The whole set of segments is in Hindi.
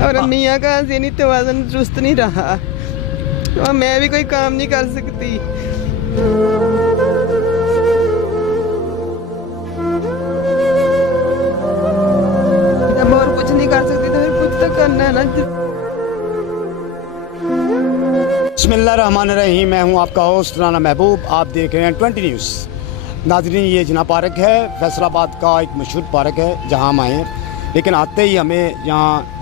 और मियाँ का ज़हनी तवाज़ुन दुरुस्त नहीं रहा और मैं भी कोई काम नहीं कर सकती। जब और कुछ नहीं कर सकती तो फिर कुछ तो करना है ना। बिस्मिल्लाहिर्रहमानिर्रहीम। मैं हूं आपका होस्ट राना महबूब। आप देख रहे हैं 20 न्यूज़। नाज़रीन, ये जिना पार्क है, फैसलाबाद का एक मशहूर पार्क है जहां हम आए हैं। लेकिन आते ही हमें यहाँ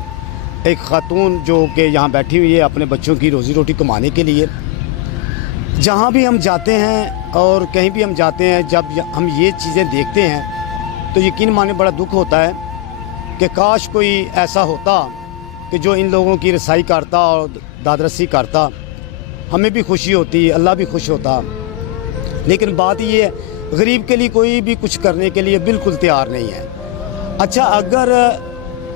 एक ख़ातून जो कि यहाँ बैठी हुई है अपने बच्चों की रोज़ी रोटी कमाने के लिए। जहाँ भी हम जाते हैं और कहीं भी हम जाते हैं, जब हम ये चीज़ें देखते हैं तो यकीन माने बड़ा दुख होता है कि काश कोई ऐसा होता कि जो इन लोगों की रसाई करता और दादरसी करता। हमें भी खुशी होती, अल्लाह भी खुश होता। लेकिन बात ये है, गरीब के लिए कोई भी कुछ करने के लिए बिल्कुल तैयार नहीं है। अच्छा, अगर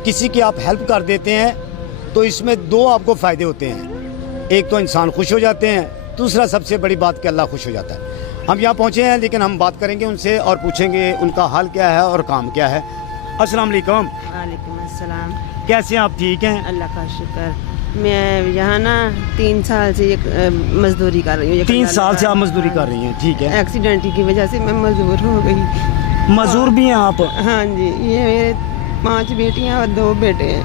किसी की आप हेल्प कर देते हैं तो इसमें दो आपको फ़ायदे होते हैं। एक तो इंसान खुश हो जाते हैं, दूसरा सबसे बड़ी बात कि अल्लाह खुश हो जाता है। हम यहाँ पहुँचे हैं, लेकिन हम बात करेंगे उनसे और पूछेंगे उनका हाल क्या है और काम क्या है। अस्सलाम वालेकुम। वालेकुम अस्सलाम। कैसे हैं आप? ठीक हैं? अल्लाह का शुक्र। मैं यहाँ ना 3 साल से मजदूरी कर रही हूँ। 3 साल से आप मजदूरी कर रही हैं? ठीक है। एक्सीडेंट की वजह से मैं मजदूर हो गई। मजदूर भी हैं आप? हाँ जी, ये मेरे 5 बेटियाँ और 2 बेटे हैं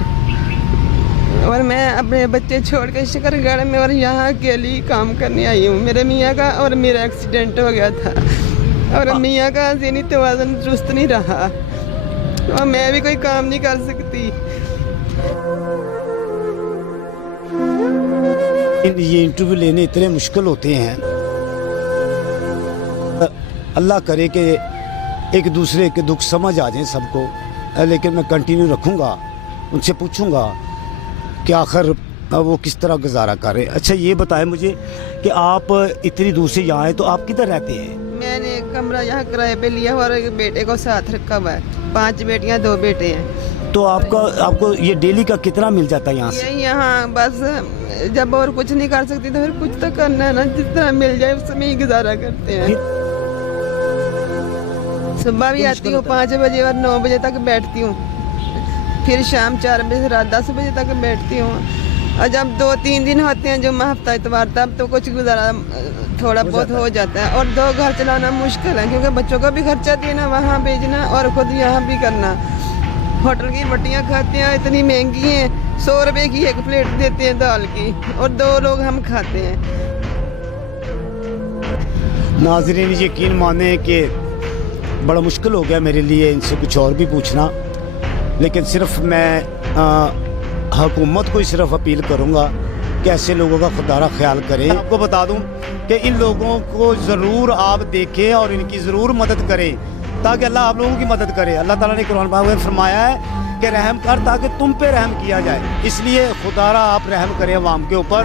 और मैं अपने बच्चे छोड़ के शकरगढ़ में और यहाँ अकेली काम करने आई हूँ। मेरे मियाँ का और मेरा एक्सीडेंट हो गया था और मियाँ का ज़हनी तवाज़ुन दुरुस्त नहीं रहा और मैं भी कोई काम नहीं कर सकती। ये इंटरव्यू लेने इतने मुश्किल होते हैं। अल्लाह करे कि एक दूसरे के दुख समझ आ जाए सबको। लेकिन मैं कंटिन्यू रखूँगा, उनसे पूछूँगा कि आखिर वो किस तरह गुजारा कर रहे हैं। अच्छा, ये बताएं मुझे कि आप इतनी दूर से यहाँ आए तो आप किधर रहते हैं? मैंने एक कमरा यहाँ किराए पे लिया और एक बेटे को साथ रखा हुआ है। 5 बेटियाँ 2 बेटे हैं। तो आपको ये डेली का कितना मिल जाता है यहाँ से? यहाँ बस जब और कुछ नहीं कर सकती तो फिर कुछ तो करना है ना। जिस तरह मिल जाए उसमें ही गुजारा करते हैं। सुबह भी आती हूँ 5 बजे और 9 बजे तक बैठती हूँ, फिर शाम 4 बजे से रात 10 बजे तक बैठती हूँ। और जब 2-3 दिन होते हैं, जुम्मा हफ्ता इतवार, तब तो कुछ गुजारा थोड़ा बहुत हो जाता है। और 2 घर चलाना मुश्किल है क्योंकि बच्चों का भी खर्चा देना, वहाँ भेजना और खुद यहाँ भी करना। होटल की रोटियाँ खाते हैं, इतनी महंगी हैं। 100 रुपये की एक प्लेट देते हैं दाल की और 2 लोग हम खाते हैं। नाज़रीन, यकीन माने कि बड़ा मुश्किल हो गया मेरे लिए इनसे कुछ और भी पूछना। लेकिन सिर्फ मैं हुकूमत को ही सिर्फ अपील करूँगा कि ऐसे लोगों का खुदारा ख्याल करें। आपको बता दूँ कि इन लोगों को ज़रूर आप देखें और इनकी ज़रूर मदद करें ताकि अल्लाह आप लोगों की मदद करे। अल्लाह ताला ने कुरान पाक में फरमाया है कि रहम कर ताकि तुम पे रहम किया जाए। इसलिए खुदारा आप रहम करें अवाम के ऊपर।